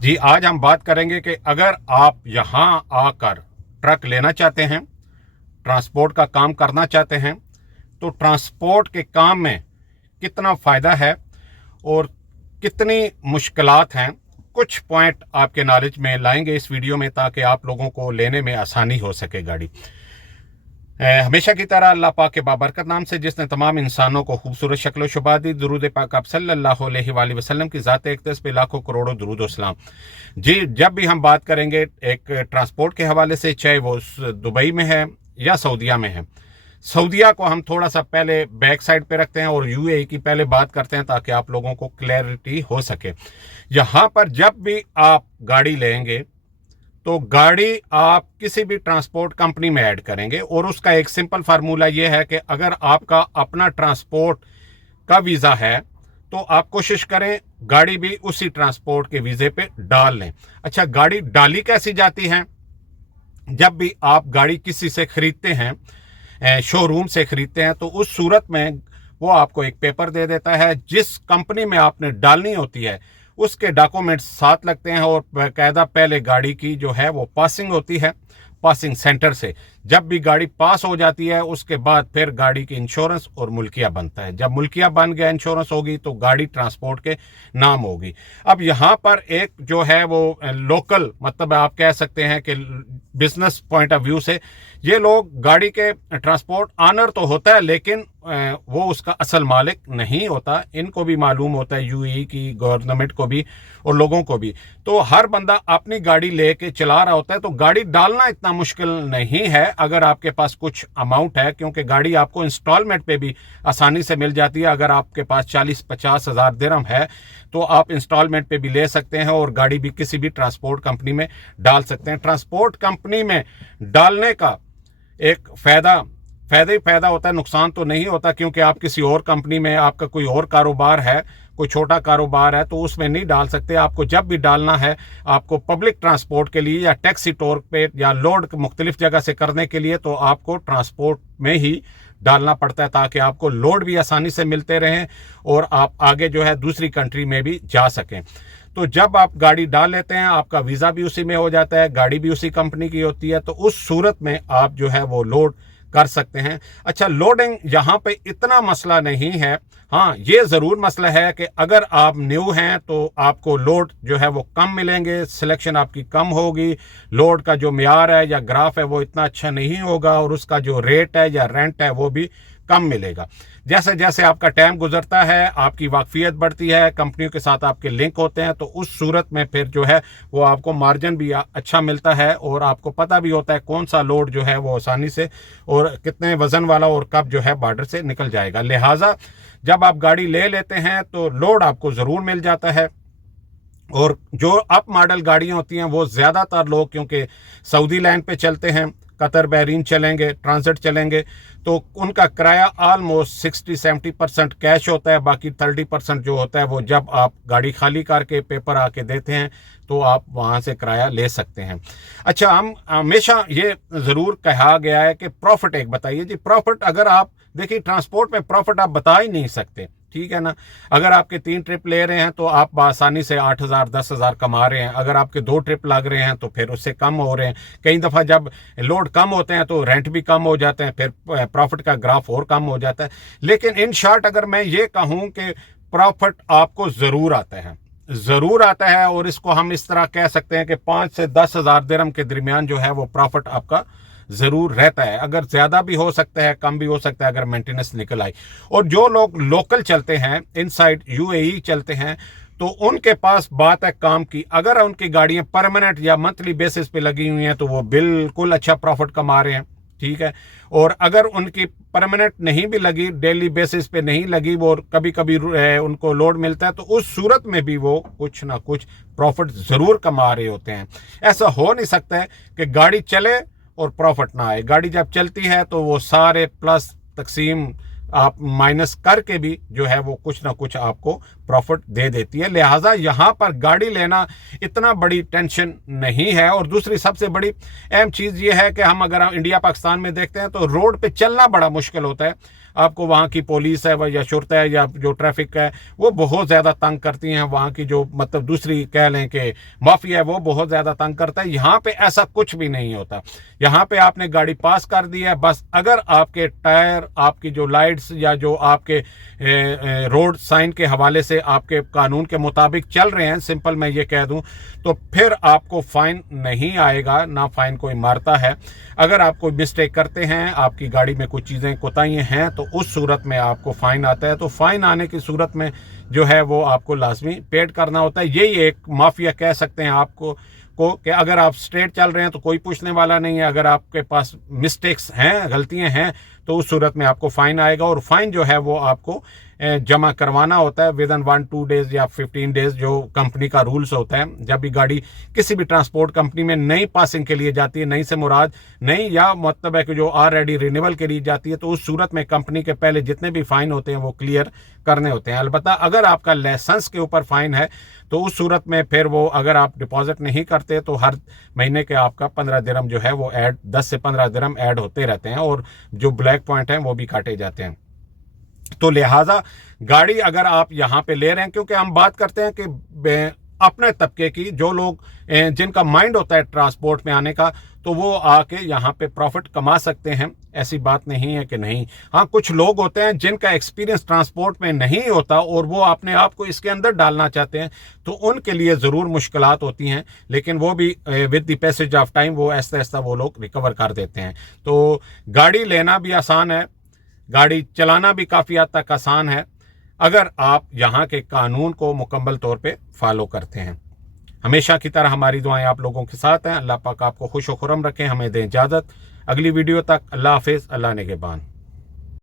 जी, आज हम बात करेंगे कि अगर आप यहाँ आकर ट्रक लेना चाहते हैं, ट्रांसपोर्ट का काम करना चाहते हैं, तो ट्रांसपोर्ट के काम में कितना फ़ायदा है और कितनी मुश्किलात हैं। कुछ पॉइंट आपके नॉलेज में लाएंगे इस वीडियो में ताकि आप लोगों को लेने में आसानी हो सके गाड़ी। हमेशा की तरह अल्लाह पाक के बाबरकत नाम से जिसने तमाम इंसानों को खूबसूरत शक्ल शुबा दी, दुरूद पाक आप सल्लल्लाहु अलैहि वसल्लम की ज़ात अक़दस पे लाखों करोड़ों दुरूद और सलाम। जी, जब भी हम बात करेंगे एक ट्रांसपोर्ट के हवाले से, चाहे वो दुबई में है या सऊदीया में है, सऊदीया को हम थोड़ा सा पहले बैक साइड पे रखते हैं और यूएई की पहले बात करते हैं ताकि आप लोगों को क्लैरिटी हो सके। यहाँ पर जब भी आप गाड़ी लेंगे तो गाड़ी आप किसी भी ट्रांसपोर्ट कंपनी में ऐड करेंगे और उसका एक सिंपल फार्मूला ये है कि अगर आपका अपना ट्रांसपोर्ट का वीज़ा है तो आप कोशिश करें गाड़ी भी उसी ट्रांसपोर्ट के वीज़े पे डाल लें। अच्छा, गाड़ी डाली कैसी जाती है? जब भी आप गाड़ी किसी से ख़रीदते हैं, शोरूम से ख़रीदते हैं, तो उस सूरत में वो आपको एक पेपर दे देता है। जिस कंपनी में आपने डालनी होती है उसके डॉक्यूमेंट्स साथ लगते हैं और बाकायदा पहले गाड़ी की जो है वो पासिंग होती है पासिंग सेंटर से। जब भी गाड़ी पास हो जाती है उसके बाद फिर गाड़ी की इंश्योरेंस और मुल्किया बनता है। जब मुल्किया बन गया, इंश्योरेंस होगी, तो गाड़ी ट्रांसपोर्ट के नाम होगी। अब यहाँ पर एक जो है वो लोकल, मतलब आप कह सकते हैं कि बिजनेस पॉइंट ऑफ व्यू से ये लोग गाड़ी के ट्रांसपोर्ट ऑनर तो होता है लेकिन वो उसका असल मालिक नहीं होता। इनको भी मालूम होता है, यूएई की गवर्नमेंट को भी और लोगों को भी। तो हर बंदा अपनी गाड़ी लेके चला रहा होता है, तो गाड़ी डालना इतना मुश्किल नहीं है अगर आपके पास कुछ अमाउंट है, क्योंकि गाड़ी आपको इंस्टॉलमेंट पे भी आसानी से मिल जाती है। अगर आपके पास 40-50 हज़ार दिरहम है तो आप इंस्टॉलमेंट पे भी ले सकते हैं और गाड़ी भी किसी भी ट्रांसपोर्ट कंपनी में डाल सकते हैं। ट्रांसपोर्ट कंपनी में डालने का एक फ़ायदा ही फ़ायदा होता है, नुकसान तो नहीं होता, क्योंकि आप किसी और कंपनी में, आपका कोई और कारोबार है, कोई छोटा कारोबार है, तो उसमें नहीं डाल सकते। आपको जब भी डालना है, आपको पब्लिक ट्रांसपोर्ट के लिए या टैक्सी टोर पे या लोड मुख्तलिफ जगह से करने के लिए, तो आपको ट्रांसपोर्ट में ही डालना पड़ता है ताकि आपको लोड भी आसानी से मिलते रहें और आप आगे जो है दूसरी कंट्री में भी जा सकें। तो जब आप गाड़ी डाल लेते हैं, आपका वीज़ा भी उसी में हो जाता है, गाड़ी भी उसी कंपनी की होती है, तो उस सूरत में आप जो है वो लोड कर सकते हैं। अच्छा, लोडिंग यहाँ पे इतना मसला नहीं है। हाँ, ये ज़रूर मसला है कि अगर आप न्यू हैं तो आपको लोड जो है वो कम मिलेंगे, सिलेक्शन आपकी कम होगी, लोड का जो मियार है या ग्राफ है वो इतना अच्छा नहीं होगा और उसका जो रेट है या रेंट है वो भी कम मिलेगा। जैसे जैसे आपका टाइम गुजरता है, आपकी वाकफियत बढ़ती है, कंपनियों के साथ आपके लिंक होते हैं, तो उस सूरत में फिर जो है वो आपको मार्जिन भी अच्छा मिलता है और आपको पता भी होता है कौन सा लोड जो है वो आसानी से और कितने वज़न वाला और कब जो है बॉर्डर से निकल जाएगा। लिहाजा जब आप गाड़ी ले लेते हैं तो लोड आपको ज़रूर मिल जाता है। और जो अप मॉडल गाड़ियाँ होती हैं वो ज़्यादातर लोग, क्योंकि सऊदी लैंड पे चलते हैं, कतर बहरीन चलेंगे, ट्रांजिट चलेंगे, तो उनका किराया ऑलमोस्ट 60-70% कैश होता है। बाकी 30% जो होता है वो जब आप गाड़ी खाली करके पेपर आके देते हैं तो आप वहाँ से किराया ले सकते हैं। अच्छा, हम हमेशा ये ज़रूर कहा गया है कि प्रॉफिट एक बताइए जी। प्रॉफिट अगर आप देखिए, ट्रांसपोर्ट में प्रॉफिट आप बता ही नहीं सकते, ठीक है ना। अगर आपके 3 ट्रिप ले रहे हैं तो आप आसानी से 8,000 10,000 कमा रहे हैं। अगर आपके 2 ट्रिप लग रहे हैं तो फिर उससे कम हो रहे हैं। कई दफ़ा जब लोड कम होते हैं तो रेंट भी कम हो जाते हैं, फिर प्रॉफिट का ग्राफ और कम हो जाता है। लेकिन इन शॉर्ट अगर मैं ये कहूँ कि प्रॉफिट आपको ज़रूर आता है और इसको हम इस तरह कह सकते हैं कि 5 से 10 हज़ार दिरहम के दरमियान जो है वो प्रॉफिट आपका ज़रूर रहता है। अगर ज़्यादा भी हो सकता है, कम भी हो सकता है अगर मेंटेनेंस निकल आई। और जो लोग लोकल चलते हैं, इनसाइड यूएई चलते हैं, तो उनके पास बात है काम की। अगर उनकी गाड़ियाँ परमानेंट या मंथली बेसिस पे लगी हुई हैं तो वो बिल्कुल अच्छा प्रॉफिट कमा रहे हैं, ठीक है। और अगर उनकी परमानेंट नहीं भी लगी, डेली बेसिस पे नहीं लगी, वो कभी कभी उनको लोड मिलता है, तो उस सूरत में भी वो कुछ ना कुछ प्रॉफिट ज़रूर कमा रहे होते हैं। ऐसा हो नहीं सकता है कि गाड़ी चले और प्रॉफिट ना आए। गाड़ी जब चलती है तो वो सारे प्लस तकसीम आप माइनस करके भी जो है वो कुछ ना कुछ आपको प्रॉफिट दे देती है। लिहाजा यहाँ पर गाड़ी लेना इतना बड़ी टेंशन नहीं है। और दूसरी सबसे बड़ी अहम चीज़ ये है कि हम अगर इंडिया पाकिस्तान में देखते हैं तो रोड पे चलना बड़ा मुश्किल होता है। आपको वहाँ की पुलिस है या शुरता है या जो ट्रैफिक है वो बहुत ज़्यादा तंग करती हैं, वहाँ की जो मतलब दूसरी कह लें कि माफिया है वो बहुत ज़्यादा तंग करता है। यहाँ पे ऐसा कुछ भी नहीं होता। यहाँ पे आपने गाड़ी पास कर दी है, बस अगर आपके टायर, आपकी जो लाइट्स या जो आपके रोड साइन के हवाले से आपके कानून के मुताबिक चल रहे हैं, सिंपल मैं ये कह दूं, तो फिर आपको फाइन नहीं आएगा, ना फाइन कोई मारता है। अगर आप कोई मिस्टेक करते हैं, आपकी गाड़ी में कुछ चीज़ें कोताहियां हैं, तो उस सूरत में आपको फाइन आता है। तो फाइन आने की सूरत में जो है वो आपको लाजमी पेड करना होता है। यही एक माफिया कह सकते हैं आपको कि अगर आप स्ट्रेट चल रहे हैं तो कोई पूछने वाला नहीं है, अगर आपके पास मिस्टेक्स हैं, गलतियां हैं, तो उस सूरत में आपको फाइन आएगा। और फाइन जो है वो आपको जमा करवाना होता है विद इन 1-2 डेज या 15 डेज, जो कंपनी का रूल्स होता है। जब भी गाड़ी किसी भी ट्रांसपोर्ट कंपनी में नई पासिंग के लिए जाती है, नई से मुराद नई या मतलब है कि जो ऑलरेडी रिन्यूअल के लिए जाती है, तो उस सूरत में कंपनी के पहले जितने भी फाइन होते हैं वो क्लियर करने होते हैं। अलबत्ता अगर आपका लाइसेंस के ऊपर फाइन है तो उस सूरत में फिर वो अगर आप डिपॉजिट नहीं करते तो हर महीने के आपका 15 दिरहम जो है वो ऐड 10 से 15 दिरहम ऐड होते रहते हैं, और जो ब्लैक पॉइंट हैं वो भी काटे जाते हैं। तो लिहाजा गाड़ी अगर आप यहाँ पे ले रहे हैं, क्योंकि हम बात करते हैं कि अपने तबके की जो लोग जिनका माइंड होता है ट्रांसपोर्ट में आने का, तो वो आके यहाँ पे प्रॉफिट कमा सकते हैं, ऐसी बात नहीं है कि नहीं। हाँ, कुछ लोग होते हैं जिनका एक्सपीरियंस ट्रांसपोर्ट में नहीं होता और वो अपने आप को इसके अंदर डालना चाहते हैं, तो उनके लिए ज़रूर मुश्किलात होती हैं, लेकिन वो भी with the passage of time वो ऐसा ऐसा वो लोग रिकवर कर देते हैं। तो गाड़ी लेना भी आसान है, गाड़ी चलाना भी काफ़ी हद तक आसान है, अगर आप यहाँ के कानून को मुकम्मल तौर पे फॉलो करते हैं। हमेशा की तरह हमारी दुआएं आप लोगों के साथ हैं। अल्लाह पाक आपको खुश व खुर्रम रखें। हमें दें इजाज़त। अगली वीडियो तक अल्लाह हाफिज़, अल्लाह निगहबान।